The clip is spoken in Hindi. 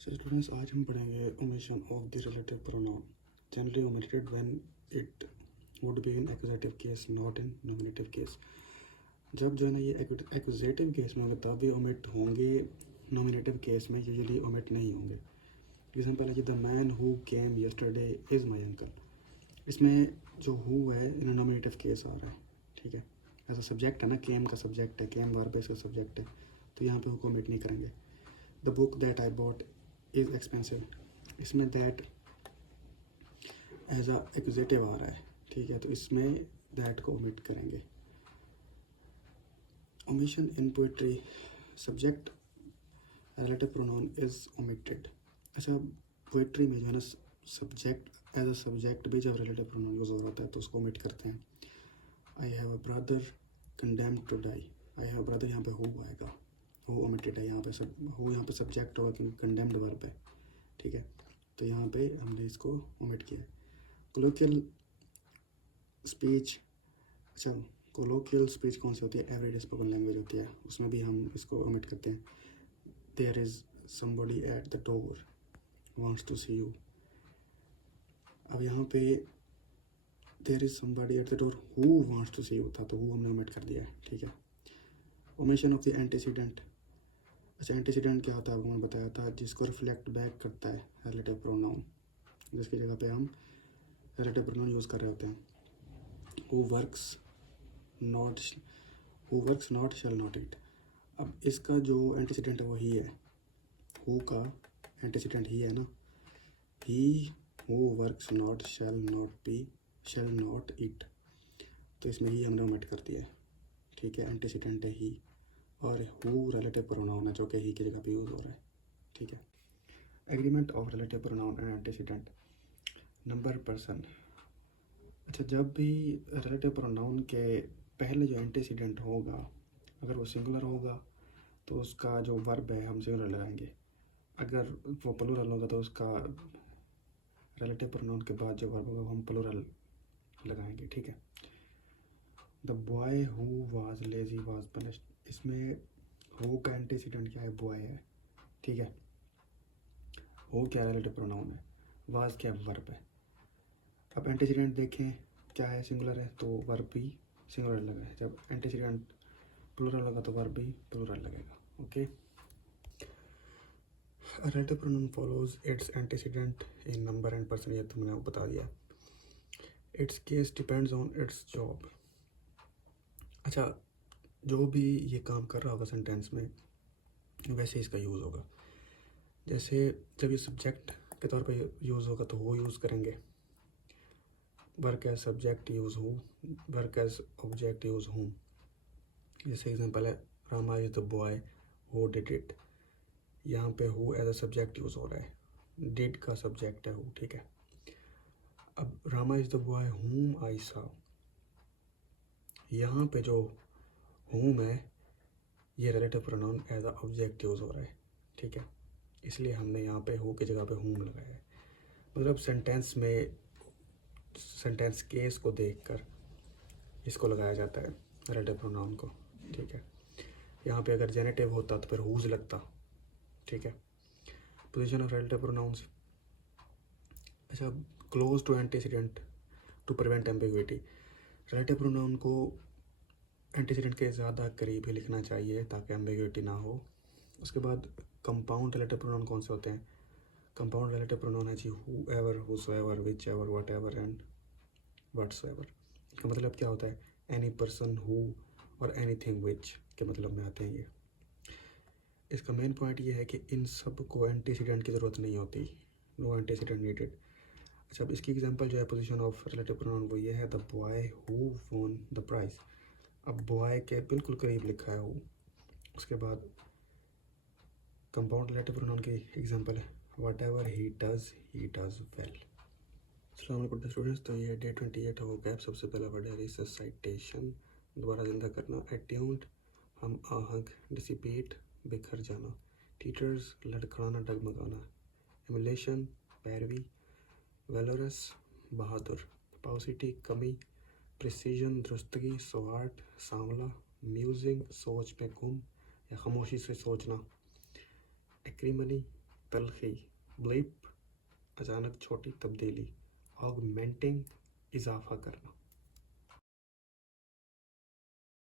So स्टूडेंट्स आज हम पढ़ेंगे omission of the relative pronoun generally omitted when it would be in accusative case not in nominative case. जब जो है ना ये एक्यूजेटिव केस में होंगे तब भी ओमिट होंगे, नॉमिनेटिव केस में यूजुअली ओमिट नहीं होंगे। एग्जाम्पल है कि the man who came yesterday is my uncle. इसमें जो हु है इन नॉमिनेटिव केस आ रहा है, ठीक है। ऐसा सब्जेक्ट है ना, केम का सब्जेक्ट है, केम वर्ब इसका सब्जेक्ट है, तो यहाँ पे हु को ओमिट नहीं करेंगे। The book that I bought is expensive, इसमें दैट एज अ एक्यूजेटिव आ रहा है, ठीक है, तो इसमें दैट को ओमिट करेंगे। Omission in poetry subject relative pronoun is omitted. अच्छा, पोइट्री में जो है ना सब्जेक्ट एज अ सब्जेक्ट भी जब रिलेटिव प्रोनाउन यूज़ हो रहा होता है तो उसको ओमिट करते हैं। I have a brother condemned to die, I have a brother यहाँ पे हु आएगा, हु ओमिटेड है यहाँ पे, सब हु यहाँ पे सब्जेक्ट होगा क्योंकि कंडेम्ड वर्ब है, ठीक है, तो यहाँ पे हमने इसको ओमिट किया है। कोलोकियल स्पीच, अच्छा कोलोकियल स्पीच कौन सी होती है? एवरीडे स्पोकन लैंग्वेज होती है, उसमें भी हम इसको ओमिट करते हैं। There is somebody at the door wants to see you. अब यहाँ पे there is somebody at the door who wants to see you था, तो हु हमने ओमिट कर दिया है, ठीक है। ओमिशन ऑफ द एंटीसीडेंट, अच्छा एंटीसीडेंट क्या होता है मैंने बताया था, जिसको रिफ्लेक्ट बैक करता है रिलेटिव प्रोनाउन, जिसकी जगह पे हम रिलेटिव प्रोनाउन यूज़ कर रहे होते हैं। Who works not, who works not shall not eat. अब इसका जो एंटीसीडेंट है वो ही है, हु का एंटीसीडेंट ही है ना, he who works not shall not eat, तो इसमें ही हमने ओमिट कर दिया है, ठीक है। एंटीसीडेंट है ही और हु रिलेटिव प्रोनाउन है जो कि ही की जगह पे यूज़ हो रहा है, ठीक है। Agreement of relative pronoun and antecedent, number person, अच्छा जब भी रिलेटिव प्रोनाउन के पहले जो एंटीसीडेंट होगा अगर वो सिंगुलर होगा तो उसका जो वर्ब है हम सिंगुलर लगाएंगे, अगर वो प्लूरल होगा तो उसका रिलेटिव प्रोनाउन के बाद जो वर्ब होगा हम प्लूरल लगाएंगे, ठीक है। The boy who was lazy was punished, इसमें हु का एंटीसीडेंट क्या है? बॉय है, ठीक है। हु क्या रिलेटिव प्रोनाउन है, वाज क्या वर्ब है। अब एंटीसीडेंट देखें क्या है, सिंगुलर है तो वर्ब भी सिंगुलर लगा है, जब एंटीसीडेंट प्लूरल लगा तो वर्ब भी प्लूरल लगेगा, okay. Relative pronoun follows it's antecedent in number and person, ये तुमने बता दिया। It's case depends on it's job, अच्छा जो भी ये काम कर रहा होगा सेंटेंस में वैसे इसका यूज़ होगा। जैसे जब ये सब्जेक्ट के तौर पे यूज़ होगा तो वो यूज़ करेंगे, वर्क एज सब्जेक्ट यूज़ हो, वर्क एज ऑब्जेक्ट यूज़ हूँ। जैसे एग्जांपल है Rama is the boy who did it, यहाँ पे who as a subject use हो रहा है, डिड का सब्जेक्ट है हु, ठीक है। अब रामा इज द बॉय हुम आई सॉ, यहाँ पे जो हुम है ये relative pronoun as a object use हो रहा है, ठीक है, इसलिए हमने यहाँ पे हु की जगह पे हुम लगाया है। मतलब सेंटेंस केस को देखकर इसको लगाया जाता है रिलेटिव प्रोनाउन को, ठीक है। यहाँ पे अगर जेनेटिव होता तो फिर हुज लगता, ठीक है। पोजीशन ऑफ रिलेटिव प्रोनाउंस, अच्छा close to antecedent to prevent ambiguity, relative pronoun को एंटीसीडेंट के ज़्यादा करीब ही लिखना चाहिए ताकि एम्बिग्विटी ना हो। उसके बाद कंपाउंड रिलेटिव प्रोनाउन कौन से होते हैं? कंपाउंड रिलेटिव प्रोनाउन है जी whoever, whosoever, whichever, whatever and whatsoever. इसका मतलब क्या होता है? एनी पर्सन, हु और एनीथिंग विच के मतलब में आते हैं ये। इसका मेन पॉइंट ये है कि इन सब को एंटीसीडेंट की ज़रूरत नहीं होती, नो एंटीसीडेंट नीडेड। अच्छा अब इसकी एग्जांपल जो है पोजीशन ऑफ रिलेटिव प्रोनाउन वो ये है the boy who won the prize. अब बॉय के बिल्कुल करीब लिखा है हु, उसके बाद कंपाउंड रिलेटिव प्रोनाउन की एग्जांपल है whatever he does well. अस्सलाम वालेकुम स्टूडेंट्स, तो ये डे 28 हो गया। सबसे पहला वर्ड है रिससाइटेशन, दोबारा जिंदा करना। एट्यून्ड हम आहंग, डिसिपेट बिखर जाना। टीचर्स लड़खड़ाना, डगमगाना। एमुलेशन पैरवी। वेलोरस बहादुर। पाउसिटी कमी। प्रिसीजन दुरुस्तगी, स्वार्ट सांवला। म्यूजिंग सोच में गुम या खामोशी से सोचना। एक्रीमनी तलखी, ब्लिप अचानक छोटी तब्दीली, ऑगमेंटिंग इजाफा करना।